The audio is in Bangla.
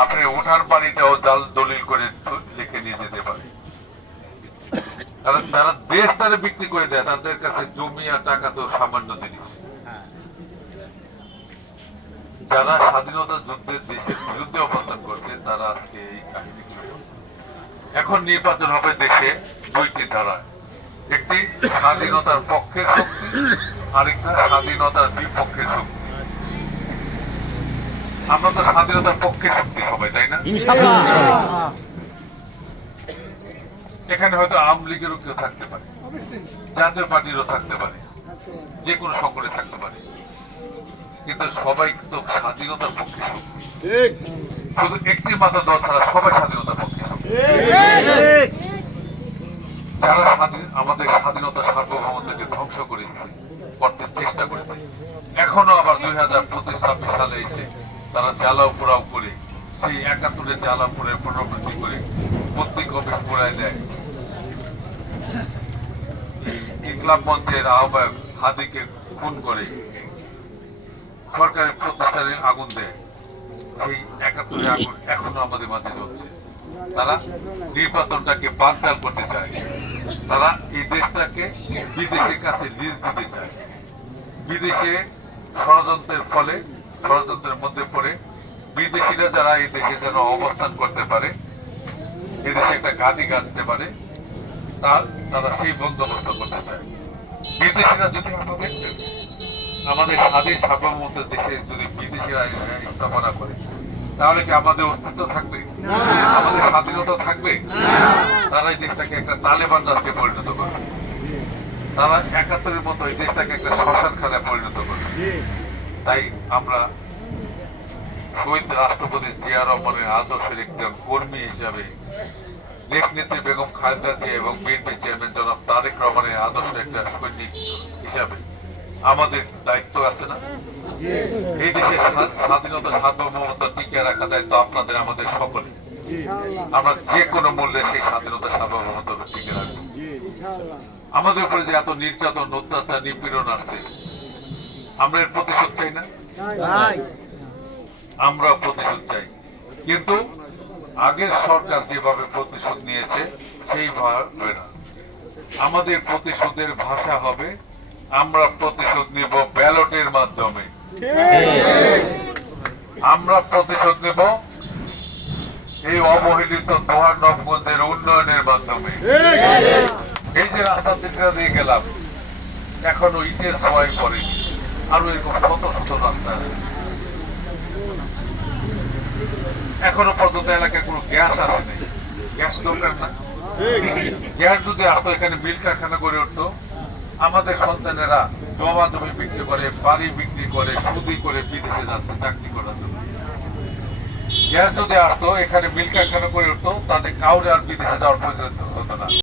আপনি ওঠার বাড়িটাও জাল দলিল করে লিখে নিয়ে যেতে পারে। কারণ যারা দেশ তারা বিক্রি করে দেয়, তাদের কাছে জমি আর টাকা তো সামান্য জিনিস। যারা স্বাধীনতা যুদ্ধের দেশের বিরুদ্ধে অবস্থান করছে তারা আজকে এই কাহিনীগুলো। এখন নির্বাচন হবে দেশে দুইটি ধারা, একটি স্বাধীনতার পক্ষের শক্তি, আরেকটা স্বাধীনতার বিপক্ষের শক্তি। আমরা তো স্বাধীনতার পক্ষের শক্তি সবাই, তাই না? এখানে হয়তো আওয়ামী লীগেরও কেউ থাকতে পারে, জাতীয় পার্টিরও থাকতে পারে, যে কোনো সংগঠনে থাকতে পারে, কিন্তু সবাই তো স্বাধীনতার পক্ষে শক্তি। শুধু একটি মাথা দল ছাড়া সবাই স্বাধীনতার পক্ষে শক্তি। যারা আমাদের স্বাধীনতা সার্বভৌমত্বকে ধ্বংস করতে চেষ্টা করেছে, এখনো আবার 2025-26 সালে এসে তারা জ্বালাও পোড়াও করে সেই 71-এর জ্বালা পোড়ায় পুনরাবৃত্তি করে প্রত্যেক অফিস পোড়ায় দেয়। ইনকলাব মঞ্চের আহ্বায়ক হাদিকে খুন করে সরকারি প্রতিষ্ঠানে আগুন দেয়। সেই 71-এর আগুন এখনো আমাদের মাঝে জ্বলছে। তারা নির্বাচনটাকে বানচাল করতে চায়, তারা এই দেশটাকে বিদেশের কাছে লিজ দিতে চায়। বিদেশে ষড়যন্ত্রের মধ্যে পড়ে বিদেশিরা যারা এই দেশে যেন অবস্থান করতে পারে, এদেশে একটা ঘাঁটি গাঁথতে পারে, তারা সেই বন্দোবস্ত করতে চায়। বিদেশিরা যদি আমাদের স্বাধীন সার্বভৌমত্ব দেশে যদি বিদেশিরা স্থাপনা করে, তাহলে কি আমাদের অস্তিত্ব থাকবে? আমাদের স্বাধীনতা থাকবে? তারা এই দেশটাকে একটা তালেবান রাষ্ট্রে পরিণত করবে। তারা 71-এর মতো এই দেশটাকে একটা শ্মশানখানায় পরিণত করবে। তাই আমরা শহীদ রাষ্ট্রপতি জিয়া রহমানের আদর্শের একজন কর্মী হিসাবে, দেশনেত্রী বেগম খালেদা জিয়া এবং বিএনপি চেয়ারম্যান জনাব তারেক রহমানের আদর্শের একটা সৈনিক হিসাবে আমাদের দায়িত্ব আছে না? এই দেশের স্বাধীনতা সার্বভৌমত্ব টিকিয়ে রাখা দায়িত্ব আপনাদের, আমাদের সকলে। আমরা যে কোনো মূল্যে সেই স্বাধীনতা সার্বভৌমত্ব টিকিয়ে রাখবো। আমাদের উপরে যে এত নির্যাতন, অত্যাচার, নিপীড়ন আসছে, আমরা এর প্রতিশোধ চাই না? আমরা প্রতিশোধ চাই, কিন্তু আগের সরকার যেভাবে প্রতিশোধ নিয়েছে সেইভাবে না। আমাদের প্রতিশোধের ভাষা হবে, আমরা প্রতিশোধ নিব ব্যালটের মাধ্যমে। আমরা প্রতিশোধ নেব এই অবহেলিত দোহার নবগঞ্জের উন্নয়নের মাধ্যমে। এই যে রাস্তা দিয়ে গেলাম, এখনো ইটের ছোঁয়ায় পড়েনি, আরো এরকম শত শত রাস্তা আছে। এখনো পর্যন্ত এলাকায় কোনো গ্যাস আসেনি। গ্যাস দরকার না? গ্যাস যদি আসতো, এখানে মিল কারখানা গড়ে উঠতো, আমাদের সন্তানেরা জমা জমি বিক্রি করে, বাড়ি বিক্রি করে, সুদি করে বিদেশে যাচ্ছে চাকরি করার জন্য। গ্যাস যদি আসতো, এখানে মিল কারখানা গড়ে উঠতো, তাদের কাউরে আর বিদেশে যাওয়ার প্রয়োজন হতো না।